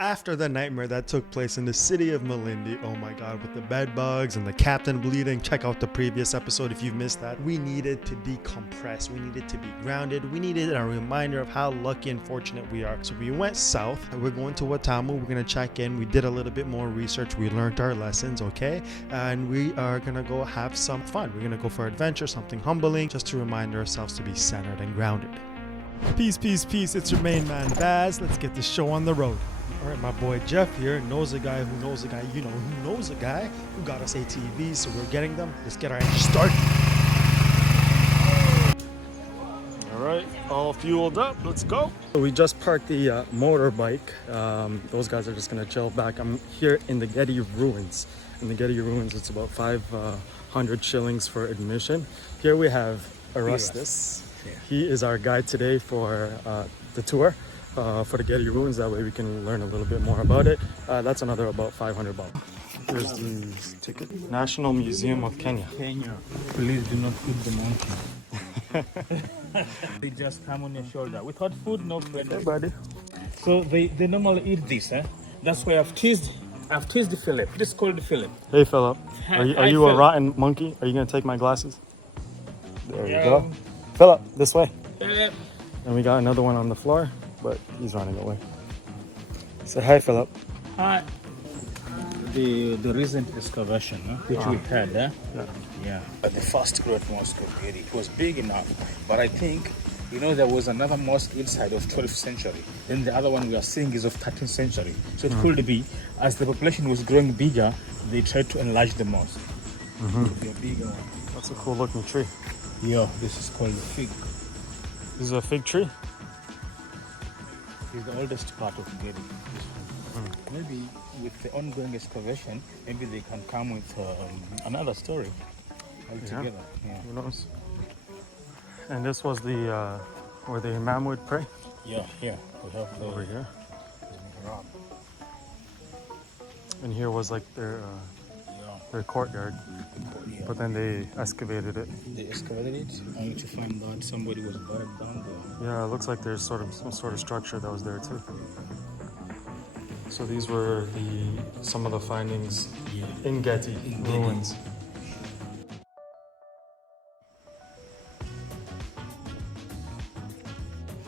After the nightmare that took place in the city of Malindi, oh my god, with the bed bugs and the captain bleeding, check out the previous episode if you've missed that. We needed to decompress, we needed to be grounded, we needed a reminder of how lucky and fortunate we are. So we went south, we're going to Watamu, we're going to check in, we did a little bit more research, we learned our lessons, okay? And we are going to go have some fun. We're going to go for adventure, something humbling, just to remind ourselves to be centered and grounded. Peace, peace, peace, it's your main man Baz. Let's get the show on the road. Alright, my boy Jeff here knows a guy who knows a guy, you know, who knows a guy who got us ATVs, so we're getting them. Let's get our engine started. Alright, all fueled up, let's go. So we just parked the motorbike. Those guys are just gonna chill back. I'm here in the Gedi Ruins. In the Gedi Ruins, it's about 500 shillings for admission. Here we have Erastus. He is our guide today for the tour. For the Gedi Ruins, that way we can learn a little bit more about it. That's another about 500 baht. Here's the ticket. National Museum of Kenya. Kenya, please do not feed the monkey. They just come on your shoulder. Without food, no bread. Hey, buddy. So they normally eat this, eh? That's why I've teased Philip. This is called Philip. Hey, Philip. Are you a Philip. rotten monkey? Are you gonna take my glasses? There you Yeah. go. Philip, this way. Philip. And we got another one on the floor, but he's running away. Say hi, Philip. Hi. The recent excavation, which we had, yeah. But the first great mosque of Gedi, it was big enough, but I think, there was another mosque inside of 12th century. Then the other one we are seeing is of 13th century. So it could be, as the population was growing bigger, they tried to enlarge the mosque. To be a bigger one. That's a cool looking tree. Yeah, this is called the fig. This is a fig tree? It's the oldest part of Gedi. Maybe with the ongoing excavation, maybe they can come with another story altogether. Yeah. Who knows? And this was the where the Imam would pray? Yeah, here we have the Over here. mihrab. And here was like their courtyard. Yeah. But then they excavated it. They excavated it only to find that somebody was buried down there. Yeah, it looks like there's some sort of structure that was there too. So these were some of the findings in Gedi Ruins.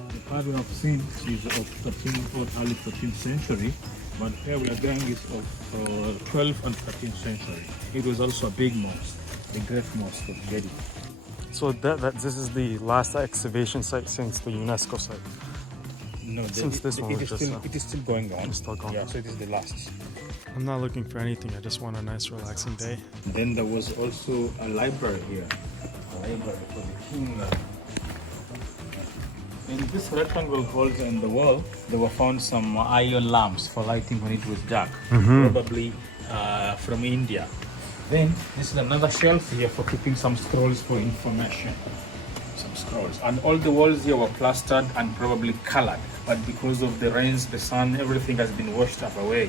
The part we have seen is of 13th or early 13th century, but here we are going is of 12th and 13th century. It was also a big mosque, the great mosque of Gedi. So this is the last excavation site since the UNESCO site. No, Since this one was just, it is still going on. it's still going. Yeah, so it is the last. I'm not looking for anything. I just want a nice, relaxing day. Then there was also a library here, a library for the king. In this rectangle holes in the wall, there were found some iron lamps for lighting when it was dark, probably from India. Then this is another shelf here for keeping some scrolls for information. Some scrolls, and all the walls here were plastered and probably colored, but because of the rains, the sun, everything has been washed up away.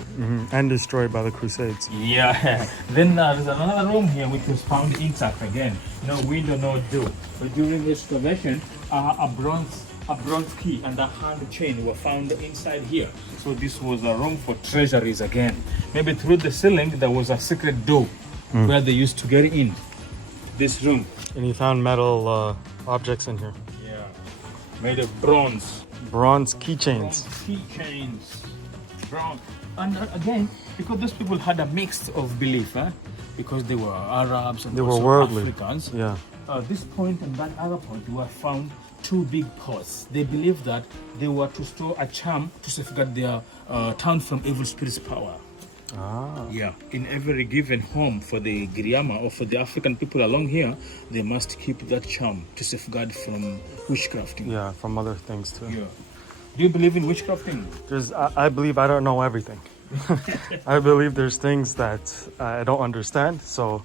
And destroyed by the Crusades. Yeah. Then there's another room here which was found intact again. No window, no door. But during the excavation, a bronze key and a hand chain were found inside here. So this was a room for treasuries again. Maybe through the ceiling there was a secret door where they used to get in. This room. And you found metal objects in here. Yeah. Made of bronze. Bronze keychains. Keychains. Bronze. And again, because those people had a mix of belief, because they were Arabs and They were also worldly. Africans. Yeah. This point and that other point were found two big pots. They believed that they were to store a charm to safeguard their town from evil spirits' power. Ah. Yeah, in every given home for the Giriama or for the African people along here, they must keep that charm to safeguard from witchcrafting. Yeah, from other things too. Yeah. Do you believe in witchcrafting? I believe I don't know everything. I believe there's things that I don't understand. So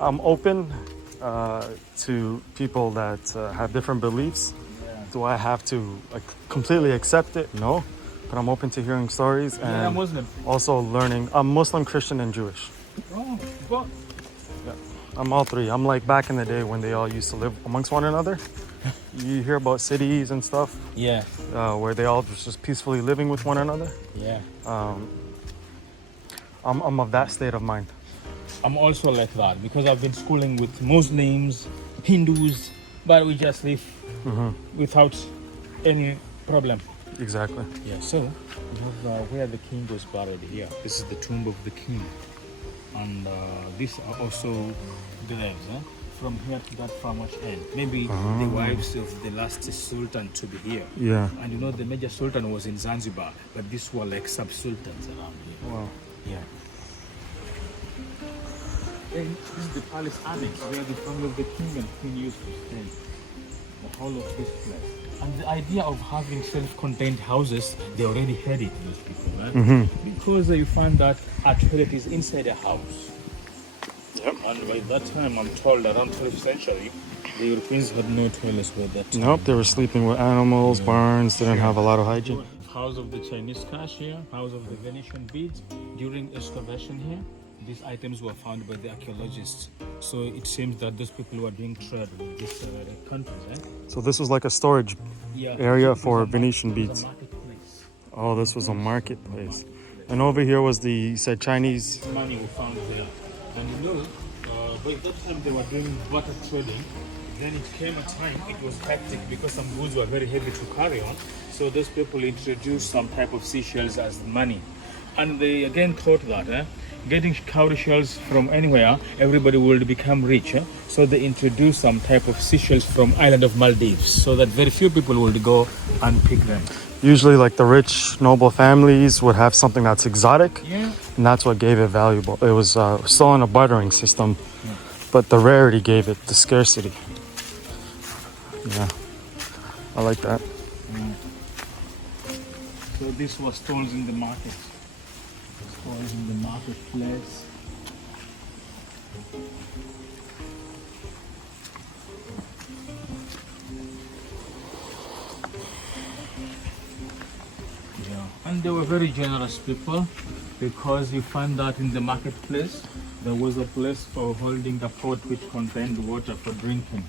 I'm open to people that have different beliefs. Do I have to completely accept it? No. But I'm open to hearing stories and I'm Muslim. also learning. I'm Muslim, Christian, and Jewish. Oh, but Yeah. I'm all three. I'm like back in the day when they all used to live amongst one another. You hear about cities and stuff Yeah, where they all just peacefully living with one another. yeah. I'm of that state of mind. I'm also like that because I've been schooling with Muslims, Hindus, but we just live without any problem. Exactly. Yeah, so we have where the king was buried here. This is the tomb of the king. And these are also graves, from here to that far much end. Maybe the wives of the last sultan to be here. Yeah. And you know, the major sultan was in Zanzibar, but these were like sub-sultans around here. Wow. Yeah. And this is the palace annex where the family of the king and queen used to stay. The whole of this place. And the idea of having self-contained houses, they already had it, those people, right? Because you find that a toilet is inside a house. Yep. And by that time, I'm told around 12th century, the Europeans had no toilets by that time. Nope, they were sleeping with animals, barns, didn't have a lot of hygiene. House of the Chinese cashier, house of the Venetian beads. During excavation here, these items were found by the archaeologists. So it seems that those people were doing trade with these countries. So this was like a storage Yeah, area it was for a Venetian it was beads. a marketplace. Oh, this was a marketplace. And over here was the, you said Chinese. Money was found there. And you know, by that time they were doing butter trading. Then it came a time, it was hectic because some goods were very heavy to carry on. So those people introduced some type of seashells as money. And they again thought that getting cowrie shells from anywhere, everybody will become rich. So they introduced some type of seashells from island of Maldives so that very few people would go and pick them. Usually like the rich noble families would have something that's exotic. Yeah. And that's what gave it valuable. It was still in a bartering system, but the rarity gave it the scarcity. Yeah, I like that. So this was stalls in the market. Stalls in the marketplace. Yeah, and they were very generous people because you find that in the marketplace there was a place for holding a pot which contained water for drinking.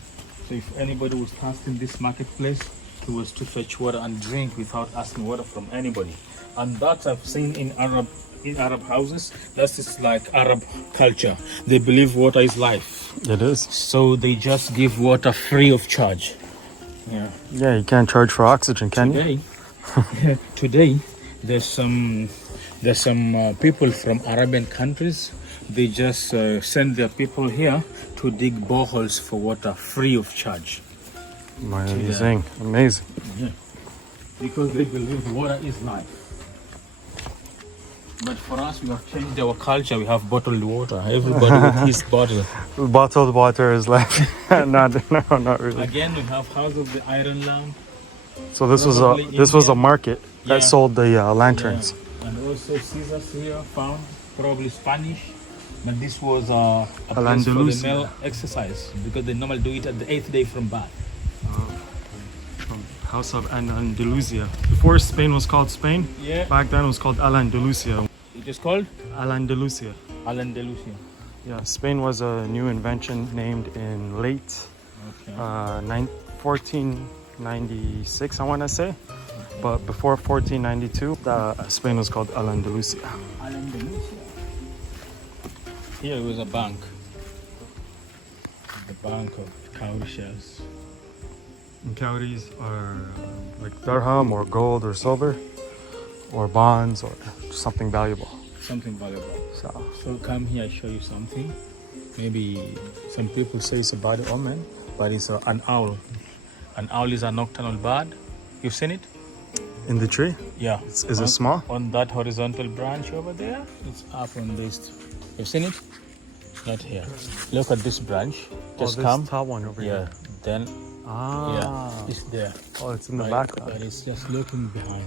So if anybody was thirsty in this marketplace, he was to fetch water and drink without asking water from anybody. And that I've seen in Arab houses. That's just like Arab culture. They believe water is life. It is. So they just give water free of charge. Yeah. Yeah, you can't charge for oxygen, can you? Today, there's some people from Arabian countries. They just send their people here to dig boreholes for water free of charge. Amazing, amazing. Yeah. Because they believe water is life. But for us, we have changed our culture. We have bottled water. Everybody with his bottle. Bottled water is left. not really. Again, we have House of the Iron Lamp. So this was a market that sold the lanterns. Yeah. And also Caesars here found, probably Spanish. But this was a place for the male exercise because they normally do it at the 8th day from birth. House of Andalusia. Before Spain was called Spain, back then it was called Al-Andalusia. It is called? Al-Andalusia. Al-Andalusia. Yeah, Spain was a new invention named in late 1496, I want to say. But before 1492, Spain was called Al-Andalusia. Al-Andalusia. Here was a bank. The bank of cowrie shells. And cowries are like dirham or gold or silver or bonds or something valuable. Something valuable. So come here, I show you something. Maybe some people say it's a bad omen, but it's an owl. An owl is a nocturnal bird. You've seen it? In the tree? Yeah. Is it small? On that horizontal branch over there. It's up on this. You've seen it? Not here. Look at this branch. Just this come. top one over here. Then. Yeah, it's there. Oh, it's in the back. But it's just looking behind.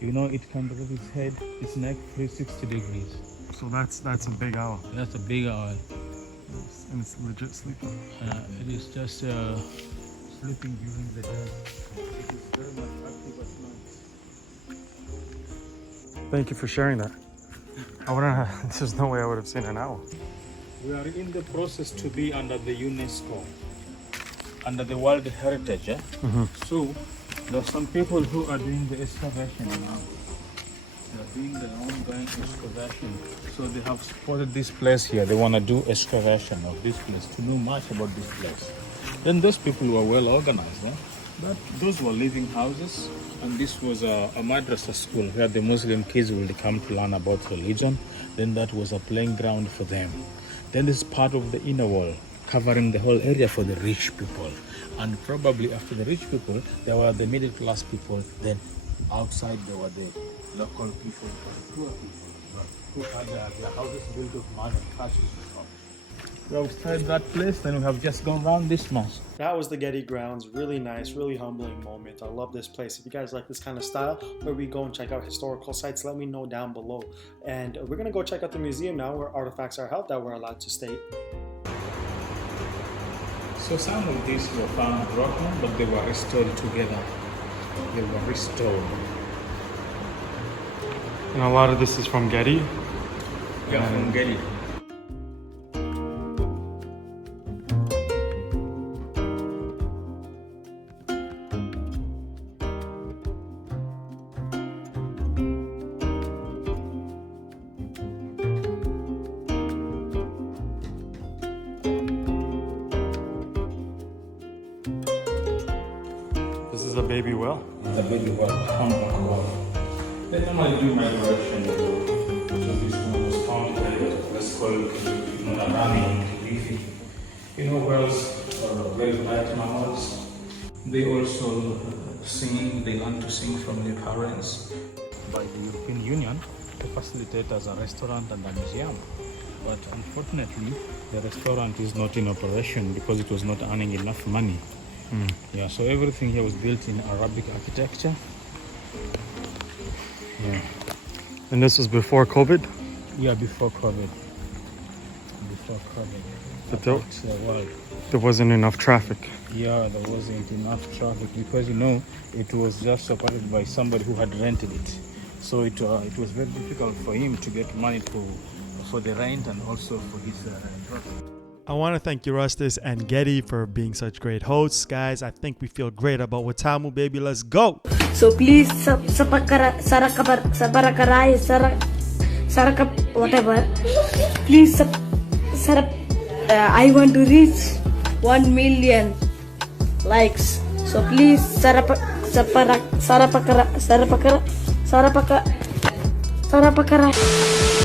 You know, it can move its head, its neck 360 degrees. So that's a big owl. That's a big owl. And it's legit sleeping. It is just sleeping during the day. It is very much active at night. Thank you for sharing that. I wouldn't have, there's no way I would have seen an owl. We are in the process to be under the UNESCO under the World Heritage. So there are some people who are doing the excavation now. They are doing the ongoing excavation. So they have spotted this place here. They want to do excavation of this place to know much about this place. Then those people were well organized. But those were living houses, and this was a madrasa school where the Muslim kids will come to learn about religion. Then that was a playing ground for them. Then this is part of the inner wall, covering the whole area for the rich people. And probably after the rich people, there were the middle class people. Then outside there were the local people, poor people, who had their houses built of mud and thatched with straw. We have started that place, then we have just gone around this mosque. That was the Gedi Grounds. Really nice, really humbling moment. I love this place. If you guys like this kind of style where we go and check out historical sites, let me know down below. And we're going to go check out the museum now where artifacts are held that we're allowed to stay. So some of these were found broken, but they were restored together. They were restored. And a lot of this is from Gedi. Yeah, from Gedi. This is a baby well. The baby well, humbug well. They normally do migration. So this one was found here. Let's call it Monarami, Leafy. You know, wells are very bright mammals. They also sing, they learn to sing from their parents by the European Union to facilitate as a restaurant and a museum. But unfortunately, the restaurant is not in operation because it was not earning enough money. Yeah, so everything here was built in Arabic architecture. Yeah. And this was before COVID? Yeah, before COVID. Before COVID. But there wasn't enough traffic. Yeah, there wasn't enough traffic because, you know, it was just operated by somebody who had rented it. So it was very difficult for him to get money for the rent and also for his traffic. I want to thank Eurustus and Gedi for being such great hosts. Guys, I think we feel great about Watamu, baby. Let's go! So please, whatever. Please, I want to reach 1 million likes. So please, sarapakara.